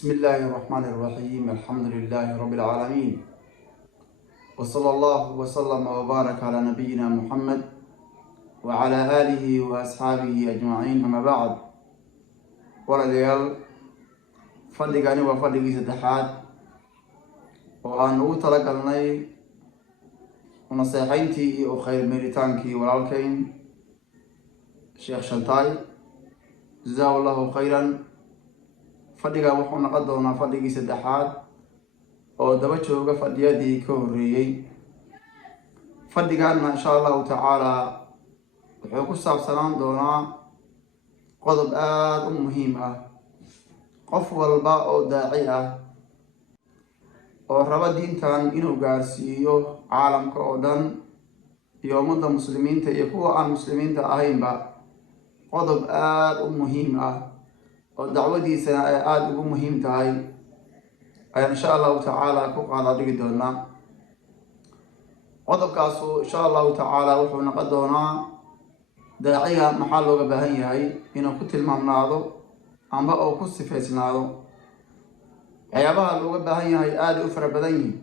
بسم الله الرحمن الرحيم. الحمد لله رب العالمين، وصلى الله وسلم وبارك على نبينا محمد وعلى آله وأصحابه أجمعين. أما بعد، ولديال فضلقاني وفضلقي سدحات وأن أوتلقلني ونصيحينتي وخير ميريتانكي والالكين شيخ شنتاي جزاه الله خيرا. fadhiga wuxuu noqon doonaa fadhigii saddexaad oo daba jooga fadhiyadii ka horreeyay. fadhigaana insha allahu tacaala wuxuu ku saabsanaan doonaa qodob aada u muhiim ah. qof walba oo daaci ah oo raba diintan inuu gaarsiiyo caalamka oo dhan iyo ummadda muslimiinta iyo kuwa aan muslimiinta ahaynba, qodob aada u muhiim ah oo dacwadiisana ay aada ugu muhiim tahay ayaan insha allahu tacaala ku qaada dhigi doonaa. qodobkaasu insha allahu tacaala wuxuu noqon doonaa daaciga maxaa looga baahan yahay inuu ku tilmaamnaado amba oo ku sifaysnaado. waxyaabaha looga baahan yahay aada u fara badan yihin.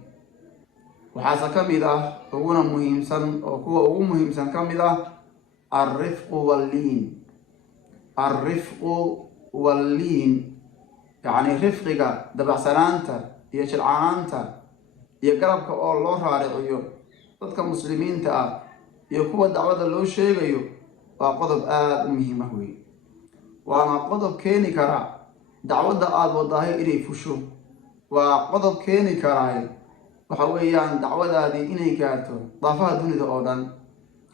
waxaase ka mid ah uguna muhiimsan oo kuwa ugu muhiimsan ka mid ah alrifqu walliin. alrifqu walliin yacni rifqiga, dabacsanaanta iyo jilcanaanta iyo garabka oo loo raariciyo dadka muslimiinta ah iyo kuwa dacwada loo sheegayo waa qodob aada u muhiim ah wey. waana qodob keeni kara dacwadda aada wadahay inay fusho. waa qodob keeni karaay waxa weeyaan dacwadaadii inay gaarto daafaha dunida oo dhan.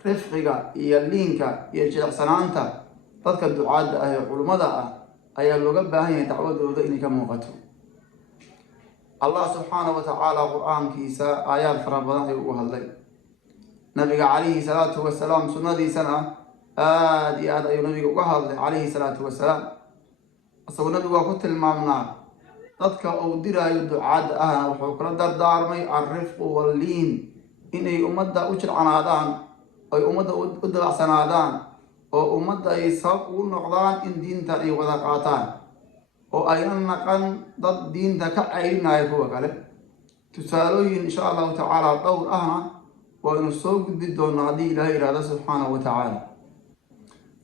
rifqiga iyo liinka iyo jilicsanaanta dadka ducaadda ah ee culummada ah ayaa looga baahan yahay dacwadooda inay ka muuqato. allah subxaanahu wa tacaala qur-aankiisa aayaad fara badan ayuu ugu hadlay. nabiga calayhi salaatu wasalaam sunnadiisana aada iyo aad ayuu nabiga uga hadlay calayhi salaatu wasalaam. isagoo nabigu waa ku tilmaamnaa dadka uu diraayo ducaadda ahna wuxuu kula dardaarmay alrifqu walliin, inay ummadda u jilcanaadaan, ay ummadda u dabacsanaadaan, oo ummadda ay sabab ugu noqdaan in diinta ay wada qaataan, oo ayna naqan dad diinta ka cayrinaya kuwa kale. tusaalooyin insha allahu tacaala dhowr ahna waynu soo gudbi doonaa haddii ilaahay yidhaahdo subxaanahu wa tacaala.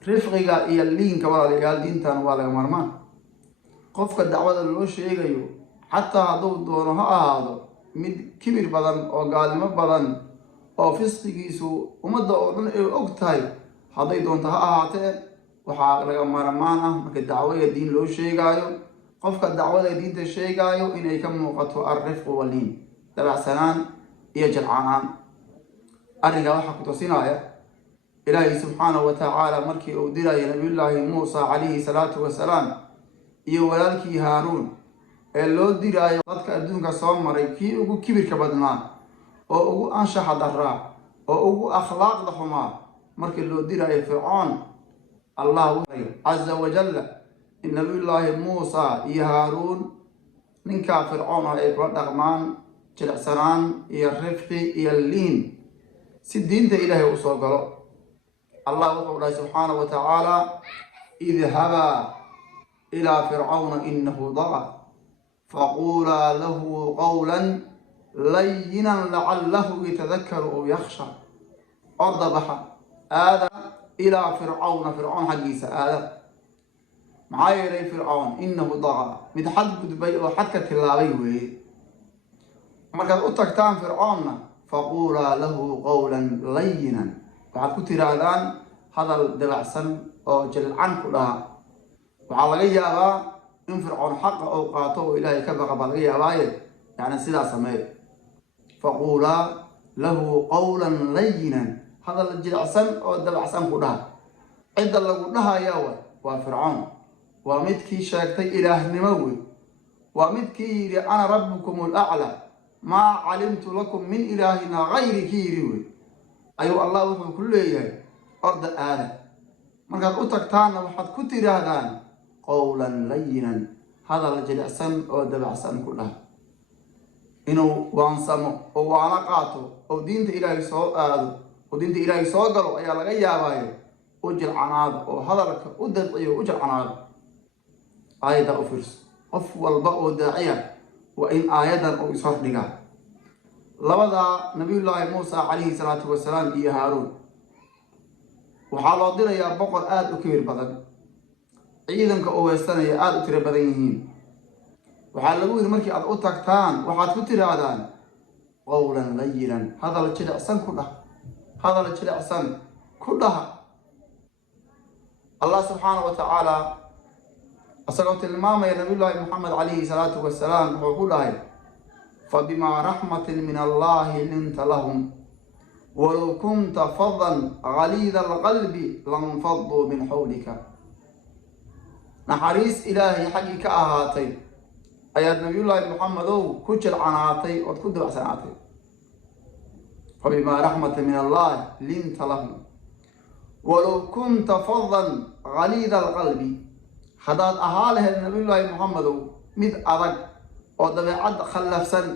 rifqiga iyo liinka walaalayaal diintan waa laga marmaan. qofka dacwada loo sheegayo xataa hadduu doono ha ahaado mid kibir badan oo gaalnimo badan oo fisqigiisu ummadda oo dhan ay og tahay, hadday doonto ha ahaatee waxaa laga marmaan ah marka dacwada diin loo sheegaayo, qofka dacwada diinta sheegaayo inay ka muuqato alrifqu walliin, dabacsanaan iyo jilcanaan. arrinkaa waxaa ku tusinaya ilaahay subxaanahu wa tacaala markii uu diraya nabiyullaahi muusa calayhi salaatu wasalaam iyo walaalkii haaruun ee loo diraayo dadka adduunka soo maray kii ugu kibirka badnaa oo ugu anshaxa daraa oo ugu akhlaaqda xumaa, markii loo diraayo fircoon, allah caza wajalla in nabiyullaahi muusa iyo haaruun ninkaa fircoon ah ay kula dhaqmaan jilicsanaan iyo rifqi iyo liin si diinta ilaahay u soo galo. allah wuxuu dhahay subxaanahu wa tacaala idhabaa ilaa fircawna inahu daga faquulaa lahu qawlan layinan lacallahu yatadakaru aw yakhsha. orda baxa aada ilaa fircawna, fircoon xaggiisa aada. maxaa yeelay fircoon inahu daga, mid xad gudbay oo xadka tillaabay weeye. markaad u tagtaan fircoonna faquulaa lahu qawlan layinan, waxaad ku tiraahdaan hadal dabacsan oo jilcan ku dhaha. waxaa laga yaabaa in fircoon xaqa oo qaato oo ilaahay ka baqa baa laga yaabaaye yacni sidaa sameey. faquulaa lahu qawlan layinan, hadal jilicsan oo dabacsan ku dhaha. cidda lagu dhahayaa waa fircoon, waa midkii sheegtay ilaahnimo wey, waa midkii yidhi ana rabbukum alaclaa maa calimtu lakum min ilaahina gayri kii yidhi wey. ayuu allah wuxuu ku leeyahay orda aada. markaad u tagtaanna waxaad ku tidhaahdaan qawlan layinan, hadal jilicsan oo dabacsan ku dhaha. inuu waansamo oo waana qaato oo diinta ilaahay soo aado oo diinta ilaahay soo galo ayaa laga yaabaayo u jilcanaado oo hadalka u dabciyo u jilcanaado. aayadda u fiirso qof walba oo daaciya waa in aayadan uu ishor dhigaa labada nabiyullaahi muusa calayhi salaatu wasalaam iyo haaruun waxaa loo dirayaa boqor aada u kibir badan ciidanka oo weesanaya aada u tiro badan yihiin waxaa lagu yidhi markii aad u tagtaan waxaad ku tidhaahdaan qowlan layinan hadal jilicsan ku dhah hadal jilicsan ku dhaha allah subxaanahu wa tacaala isagoo tilmaamaya nabiyullaahi maxamed calayhi salaatu wasalaam wuxuu ku dhahay fabimaa raxmatin min allahi linta lahum walow kunta fadan galiida alqalbi lanfaduu min xawlika naxariis ilaahay xaggii ka ahaatay ayaad nabiyullaahi maxamedow ku jilcanaatay ood ku dabacsanaatay fabimaa raxmatin min allahi linta lahum walow kunta fadan galiida alqalbi haddaad ahaa lahayd nabiyullaahi maxamedow mid adag oo dabeecad khallafsan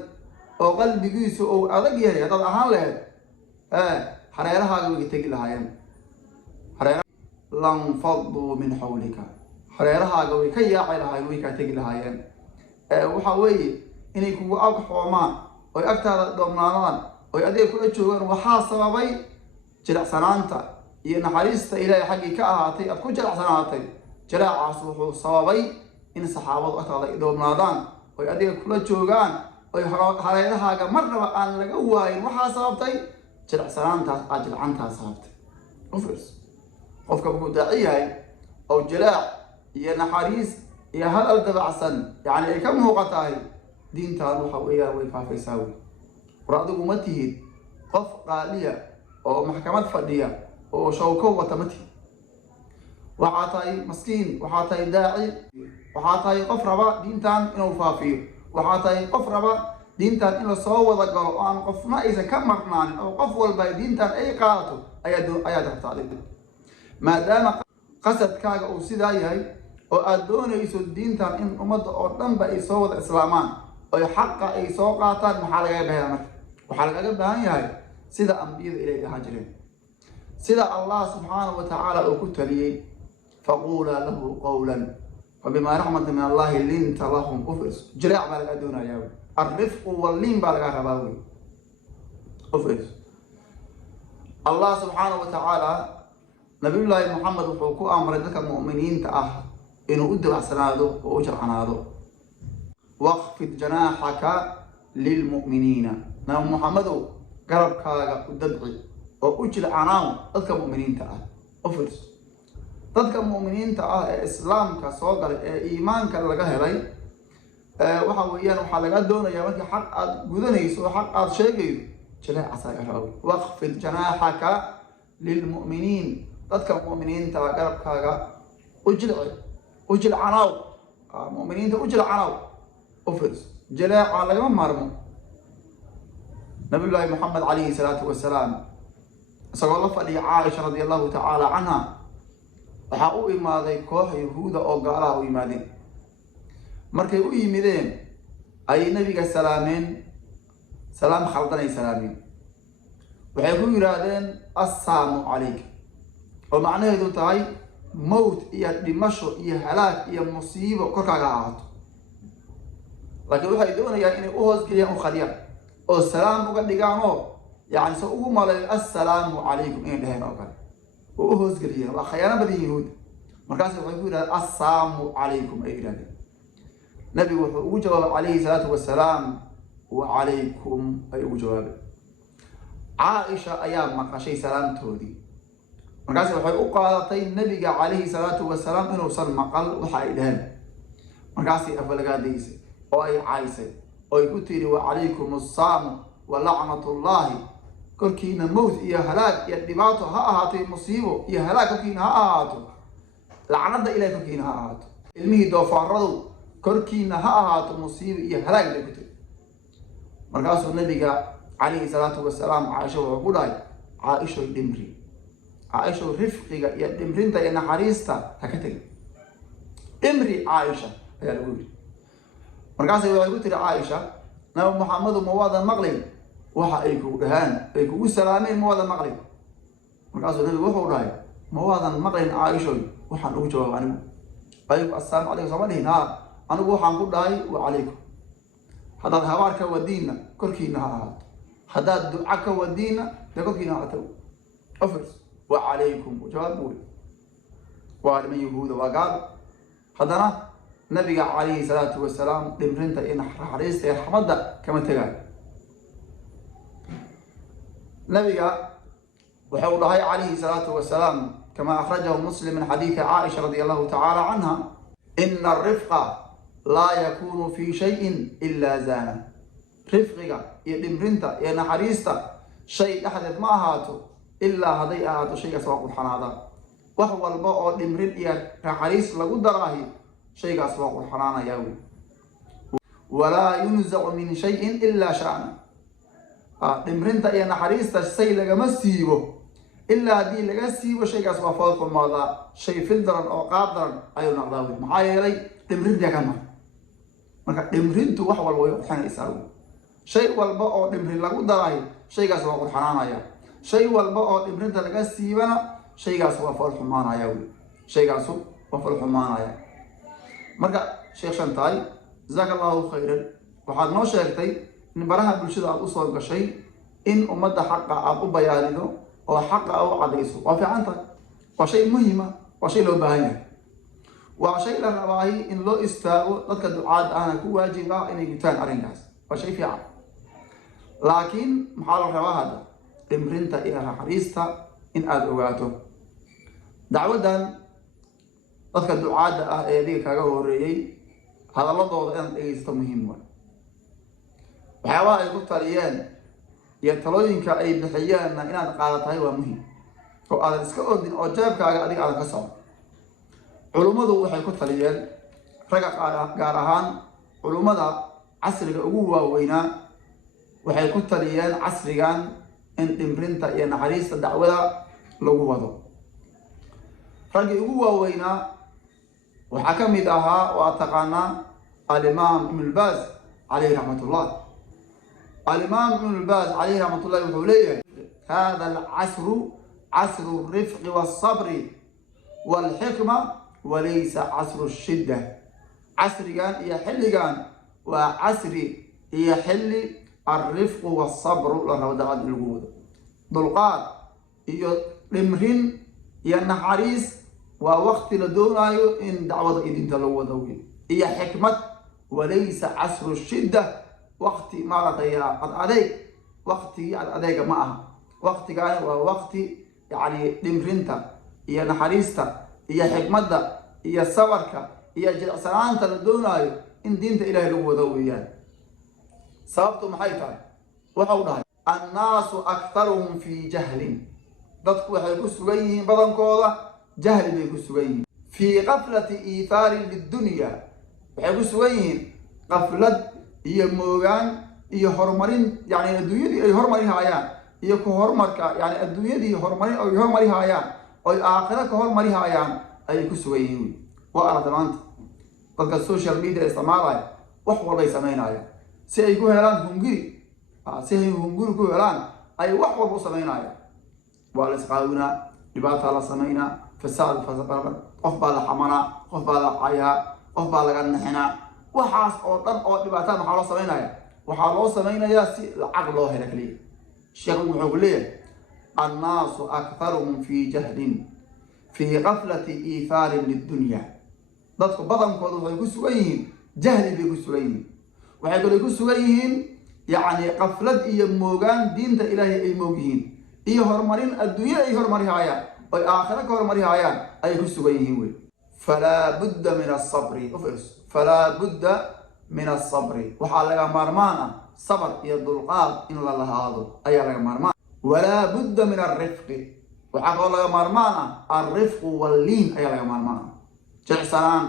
oo qalbigiisu uu adag yahay haddaad ahaan lahayd hareerahaaga way tegi lahaayeen lanfaduu min xawlika hareerahaaga way ka yaaci lahaayeen way kaa tegi lahaayeen waxa weeye inay kugu ag xoomaan oy agtaada dhoobnaadaan oy adeeg kula joogaan waxaa sababay jilicsanaanta iyo naxariista ilaahay xaggii ka ahaatay aad ku jilicsanaatay jilaacaas wuxuu sababay in saxaabadu agtaada ay dhoobnaadaan oy adeeg kula joogaan oy hareerahaaga marnaba aan laga waayin waxaa sababtay jilicsanaantaas aad jilcantaas sababtay ufris qofka markuu daaci yahay oo jilaac iyo naxariis iyo hadal dabacsan yacni ay ka muuqatahay diintaan waxa weeyaan way faafaysaa wey war adigu ma tihid qof qaaliya oo maxkamad fadhiya oo shawko wata ma tihid waxaa tahay maskiin waxaa tahay daaci waxaa tahay qof raba diintaan inuu faafiyo waxaa tahay qof raba diintaan in lasoo wada galo oo aan qofna aysan ka marnaanin oo qof walba diintaan ay qaadato ayaad rabtaa adigu maadaama qasadkaaga uu sidaa yahay oo aad doonayso diintan in ummadda oo dhanba ay soo wada islaamaan oy xaqa ay soo qaataan maxaa lagaga baahan marka waxaa lagaga baahan yahay sida ambiyada ilaahay ahaa jireen sida allah subxaanahu wa tacaala uu ku taliyey faquulaa lahu qowlan fabimaa raxmatin min allahi linta lahum ufris jiraac baa lagaa doonayaa wey alrifqu walliin baa lagaa rabaa wey ufris allah subxaanahu wa tacaala nabiyullaahi maxamed wuxuu ku amray dadka mu'miniinta ah inuu u dabacsanaado oo u jilcanaado waqfid janaaxaka lilmu'miniina nabi maxamedow garabkaaga u dabci oo u jilcanaaw dadka mu'miniinta ah ufris dadka mu'miniinta ah ee islaamka soo galay ee iimaanka laga helay waxa weeyaan waxaa laga doonayaa markii xaq aad gudanayso oo xaq aad sheegayso jilaacaas laga rabo waqfid janaaxaka lilmu'miniin dadka mu'miniinta garabkaaga u jilcanaaw mu'miniinta u jilcanaaw ufris jilaaca lagama maarmo nabiyullaahi maxamed calayhi salaatu wasalaam isagoo la fadhiya caaisha radia allahu tacaala canha waxaa u imaaday koox yahuuda oo gaalaha u yimaadeen markay u yimideen ayay nabiga salaameen salaam khaldanay salaameen waxay ku yidhaahdeen assaamu calayka oo macnaheedu tahay mowt iyo dhimasho iyo halaag iyo musiibo korkaaga ahaato laakiin waxay doonayaan inay u hoosgeliyaan u qariyaan oo salaam uga dhigaan oo yacni se ugu malayo assalaamu calaykum inay dheheen oo kale oo u hoosgeliyeen waa khayaano badan yahuud markaas waxay ku yidhahdeen assaamu calaykum ay yidhahdeen nabigu wuxuu ugu jawaabay calayhi salaatu wasalaam wa calaykum ay ugu jawaabeen caaisha ayaa maqashay salaamtoodii markaas waxay u qaadatay nabiga calayhi salaatu wasalaam inuusan maqal waxa ay dheheen markaasay afalagaadaysay oo ay caysay oo ay ku tiri wa calaykum assaamu wa lacnatullaahi korkiina mowt iyo halaag iyo dhibaato ha ahaatay musiibo iyo halaag korkiina ha ahaato lacnada ilahay korkiina ha ahaato ilmihii doofaaradu korkiina ha ahaato musiibo iyo halaag bay ku tiri markaasuu nabiga calayhi salaatu wasalaam caaisha wuxuu ku dhahay caaishoy dhimri caaishow rifqiga iyo dhimrinta iyo naxariista ha ka tegin dhimri caaisha ayaa lagu yidhi markaasay waxay ku tiri caaisha nabi maxamedu ma waadan maqlin waxa ay kugu dhahaan ay kugu salaameen ma waadan maqlin markaasuu nabigu wuxuu dhahay ma waadan maqlin caaishoy waxaan ugu jawaab anigu aygu assalaamu calaykum sooma dhihin ha أنا بوح عن قداي وعليكم هذا هوارك ودينا كركينا هذا هذا دعاك ودينا لكركينا هاتو أفرس وعليكم وجوابه وعلم يهود وقال هذا نبي عليه الصلاة والسلام دمرنت إن حريص يرحمد كما تقال نبي وحول الله عليه الصلاة والسلام كما أخرجه مسلم من حديث عائشة رضي الله تعالى عنها إن الرفق لا يكون في شيء إلا زانه رفقك يدمرنت ينحريست شيء أحدث ما هاتو إلا هذي هاتو شيء سواق الحنادا وهو الباء دمرن ينحريس لقد دراهي شيء سواق الحنانا يوي ولا ينزع من شيء إلا شأنه دمرنت ينحريست شيء لقمسيبه إلا دي لقسيبه شيء سواق فوق الماضى شيء فلدرا أو قادرا أيضا نقضاوي محايا لي دمرنت يا كمان marka dhimrintu wax walba way qurxanaysaa shay walba oo dhimrin lagu daray shaygaas waa qurxanaanaya shay walba oo dhimrinta laga siibana shaygaas waa fal xumaanaya shaygaas waa fal xumaanaya marka sheekh Shantaay jazakallahu khayran waxaad noo sheegtay in baraha bulshada aad u soo gashay in ummadda xaqa aad u bayaanido oo xaqa u cadayso waa fiican tahay waa shay muhiim ah waa shay loo baahan yahay وشيء للرواهي إن لو استاغو ضدك الدعاء أنا كو واجبا إن يقتان أرنجاز وشيء فعلا لكن محال الرواهي هذا تمرنت إلى حريستا إن أدعواته دعوة دان ضدك الدعاء يديك كاقو الرئي هذا الله ضوض أن إيستا مهم وحيوان يقول تاليان يتلوين كأي بحيان إن أنا قالت هاي ومهم وقال اسكو دين أو جاب كاقا أديك على كسر علماء waxay ku taliyeen raga gaar ahaan culimada casriga ugu waaweynaa waxay ku taliyeen casrigan in dhimrinta iyo naxariista dacwada lagu wado ragi ugu waaweynaa waxa kamid ahaa oo taqaana al-Imam Ibn al-Baz alayhi rahmatullah al-Imam Ibn al-Baz alayhi rahmatullah wuxuu leeyahay hada al-asr asr ar-rifq was-sabr wal-hikma وليس عصر الشدة عصريان هي حليان وعصري هي حل الرفق والصبر للرودات الوجود ضلقات هي الامرين هي النحاريس ووقت لدونا إن دعوة إذن تلوذوين هي حكمة وليس عصر الشدة وقت ما رضيها قد عليك وقت عليك معها وقت كان ووقت يعني الامرينتا هي نحاريستا هي حكمة هي الصبركة هي جلسان تلدوناي إن دينت إلهي لوذويان صابتم حيثا وحوضها الناس أكثرهم في جهل ضدكوا حيكو سوين بدن كوضة جهل بيكو سوين في غفلة إيثار للدنيا حيكو سوين غفلة هي موغان هي هرمرين يعني الدنيا دي هرمرين هايان هي كهرمركا يعني الدنيا دي هرمرين أو هرمرين هايان أو الآخرة كهر مريها أيام أي كسويين وأنا تمام قد السوشيال ميديا استعمالها وحول ليس مينا أيام سيكون هلان هنجري سيكون هنجري كهلان أي وحول بصمينا أيام والإسقاؤنا لبعض على سمينا فساد فسقر أفضل حمنا أفضل عيا أفضل جنحنا وحاس أو طن أو لبعض محل سمينا أيام وحال سمينا يا سي العقل الله لك لي الشيخ المحولي الناس أكثرهم في جهل في غفلة إيثار للدنيا ضدك بدن كودو يقول سوين جهل بيقول سوين وحيقول يقول سوين يعني غفلة إيه موغان دين إلهي أي موغين إيه هرمرين الدنيا إيه هرمري هايان أي آخرك هرمري هايان أي يقول سوين فلا بد من الصبر فلا بد من الصبر وحالك مرمانا صبر يدلقات إن الله هذا أي لك مرمان ولا بد من الرفق وحقول لك مرمانا الرفق واللين أي لك مرمانا جلسان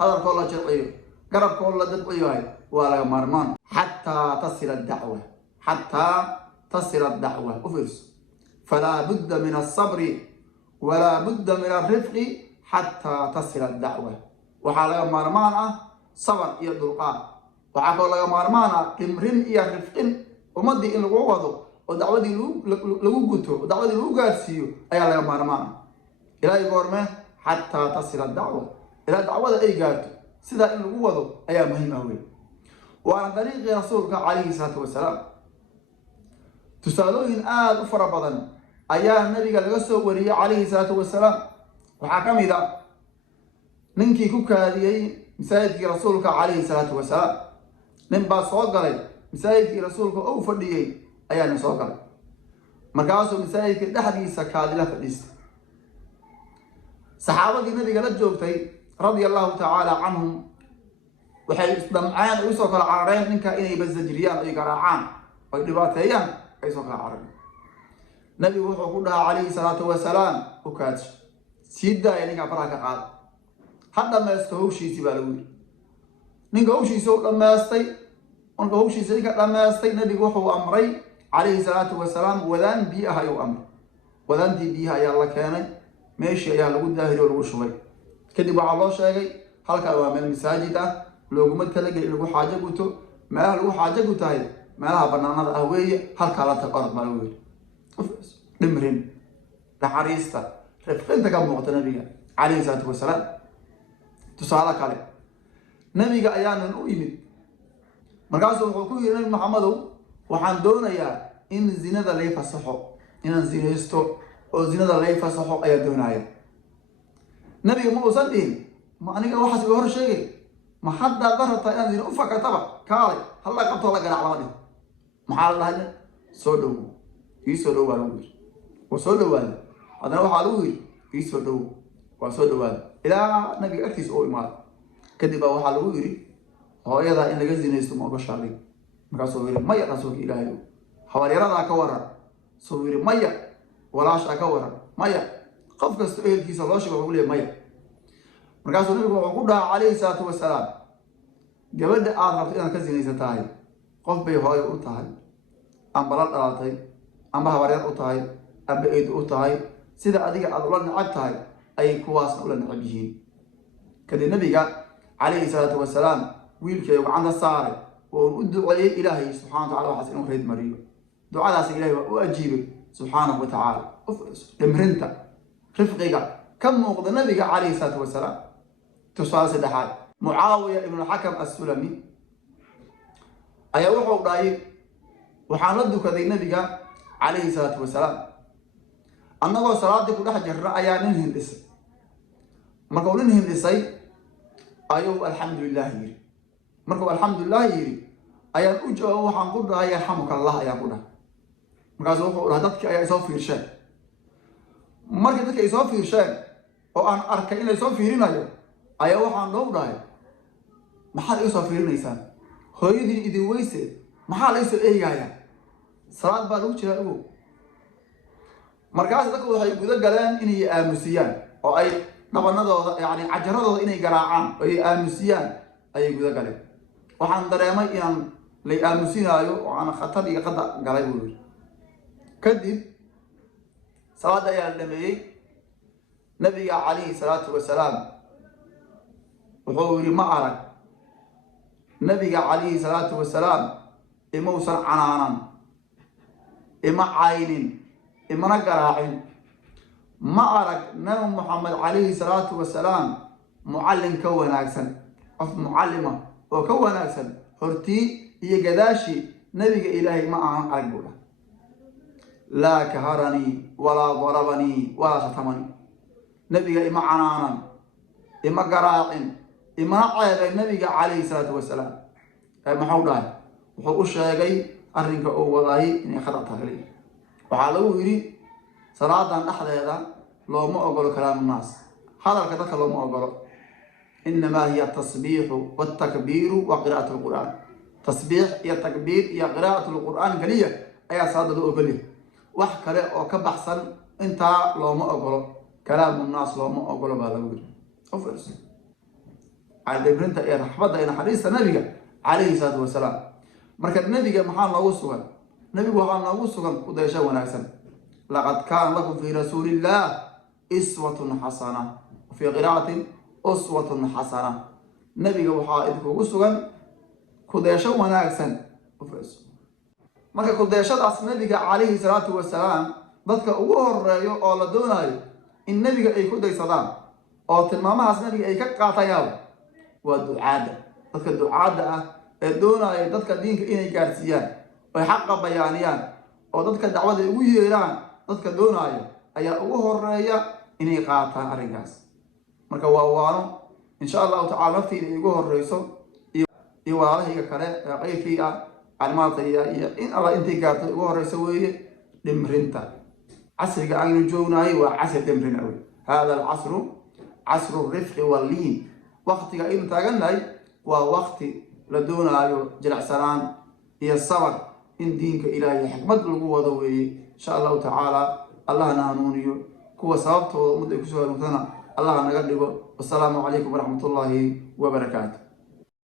هذا كله جلعيه قرب كله دبعيه ولا مرمان حتى تصل الدعوة حتى تصل الدعوة فلا بد من الصبر ولا بد من الرفق حتى تصل الدعوة وحالك مرمانا صبر يدلقات وحقول لك مرمانا تمرين إيا رفقين ومدي إن القوة ودعودي لو قلتو ودعودي لو قاسيو أي على مرمان إلى يقرمه حتى تصل الدعوة إلى دعوة أي قالت سيدا إن القوة أيام مهمة أوي وعن طريق رسولك عليه الصلاة والسلام تسألوهن أفر بدن أيام النبي قال قصه وريه عليه الصلاة والسلام وحكم إذا ننكي كوكا هذه مسايدك رسولك عليه الصلاة والسلام ننبا صوغلي مسايدك رسولك أو فرديه أيام صوغلي مركاسو مسايدك دحديسا كادلا فديست صحابة النبي قال جوجتي رضي الله تعالى عنهم waxay isdamcaan u soo kala carareen ninka inay bazajriyaan ay garaacaan ay dhibaateeyaan ay soo kala carareen nabi wuxuu ku dhahaa calayhi salaatu wasalaam u kaaj siida ay ninka faraha ka qaad hadda meesto hawshiisi baa lagu yiri ninka hawshiisa uu dhameestay onka hawshiisa ninka dhameestay nabigu wuxuu amray calayhi salaatu wasalaam wadaan biyaha ayuu amray wadaantii biyaha ayaa la keenay meeshii ayaa lagu daahiriyo lagu shubay kadib waxaa loo sheegay halkaa waa meel masaajid ah looguma talagelin in lagu xaajo guto meelaha lagu xaajo gutahay meelaha banaanada ah weeye halkaa la taqarab baa lagu yiri dhimrin naxariista rifqinta ka muuqata nabiga calayhi salaatu wasalaam tusaale kale nabiga ayaanan u yimid markaasuu wuxuu ku yiri nabi maxamedow waxaan doonayaa in zinada lay fasaxo inaan zinaysto oo zinada lay fasaxo ayaa doonaya nabiga ma uusan dhihin ma aniga waxaas iga hor sheegay ما حد ظهرت أن ينفك تبع كاري هلا قبض الله قال على مدين محل هذا سودو يسودو بالوير وسودو بال هذا هو حلوي يسودو وسودو بال إلى نبي أكيس أو إمال كذب هو حلوي هو يدا إن جزء نستمع بشاري مراسوير ما يراسوك إلهي حوالي رضا كورا سوير مايا ولا شا كورا مايا قف كستويل كيس الله شبه بقوله مايا markaasuu nabigu wuxuu ku dhahaa calayhi salaatu wasalaam gabadha aad rabto inaad ka sinaysa tahay qof bay hooyo u tahay amba la dhalatay amba habaryar u tahay amba eed u tahay sida adiga aad ula necab tahay ayay kuwaasna ula necab yihiin kadib nabiga calayhi salaatu wasalaam wiilkeedu gacanta saaray oo u duceeyey ilaahay subxaana wa tacaala waxaas inuu reed mariyo ducadaas ilaahay waa u ajiibay subxaanahu wa tacaala dhimrinta rifqiga ka muuqda nabiga calayhi salaatu wasalaam tusaale saddexaad mucaawiya ibnu xakam assulami ayaa wuxuu dhahay waxaan la dukaday nabiga calayhi salaatu wasalaam annagoo salaadii ku dhex jirna ayaa nin hindhisay markuu nin hindhisay ayuu alxamdulilah yiri markuu alxamdulilah yiri ayaan u jawaabo waxaan ku dhahay yarxamuka allah ayaan ku dhahay markaasuu wuxuu dhahay dadkii ayaa isoo fiirsheen markii dadka isoo fiirsheen oo aan arkay inay soo fiirinayo ayaa waxaan dhow dhahay maxaad iga soo fiirinaysaan hooyadii idin weyse maxaa la isoo eegayaa salaad baa lagu jiraa ogow markaas dadku waxay guda galeen inay aamusiyaan oo ay dhabanadooda yacni cajaradooda inay garaacaan oo ay aamusiyaan ayay guda galeen waxaan dareemay inaan lay aamusinaayo oo aan khatar iyo qada galay buu yiri kadib salaada ayaa dhameeyey nabiga calayhi salaatu wasalaam wuxuu yiri ma arag nabiga calayhi salaatu wasalaam imuusan canaanan ima caynin imana garaacin ma arag nabi maxamed calayhi salaatu wasalaam mucallim ka wanaagsan qof mucallima oo ka wanaagsan hortii iyo gadaashii nabiga ilaahay ma aan arag buu dhahay laa kaharanii walaa darabanii walaa shatamanii nabiga ima canaanan ima garaacin imana ceebay nabiga calayhi salaatu wasalaam maxuu dhahay wuxuu u sheegay arrinka uu wadaay inay khata tahay waxaa lagu yiri salaadan dhexdeeda looma ogolo kalaamu naas hadalka dadka looma ogolo innamaa hiya tasbiixu watakbiiru wa qiraa'atu lqur'aan tasbiix iyo takbiir iyo qiraa'atu lqur'aan kaliya ayaa salaada loo ogolyahay wax kale oo ka baxsan intaa looma ogolo kalaamu naas looma ogolo baa lagu yiri ofers عالدبرنتا إيه رحمة إن حديث النبي عليه الصلاة والسلام مركز النبي محل نوصل نبي محل نوصل وديشة وناسا لقد كان لكم في رسول الله أسوة حسنة وفي قراءة أسوة حسنة نبي وحائدك وصل كديشة وناسا مركز كديشة أصل النبي عليه الصلاة والسلام ضدك أوهر رأيو أو لدوناي النبي أي كدي صدام أو تلمامها أصل النبي أي كقاطياو ودعاء ذلك الدعاء دونا ذلك دينك إني كارسيان ويحق بيانيان وذلك الدعوة ويران ذلك دونا أي أوه الرأي إني قاطع أرجاس مركا وأوانو إن شاء الله تعالى نفتي يجوه الرئيس يوالله كره قيفية الماطية إن الله أنت قاطع يجوه الرئيس ويه دمرنتا عصر قاعدين جوناي وعصر دمرناوي هذا العصر عصر الرفق واللين وقت قاعدين تاجناي ووقت لدونا جلع سلام هي الصبر إن دينك إلهي حكمة القوة ذوي إن شاء الله تعالى الله نانونيو كوا صابته ومدة كسوة المثنى الله نقدره والسلام عليكم ورحمة الله وبركاته.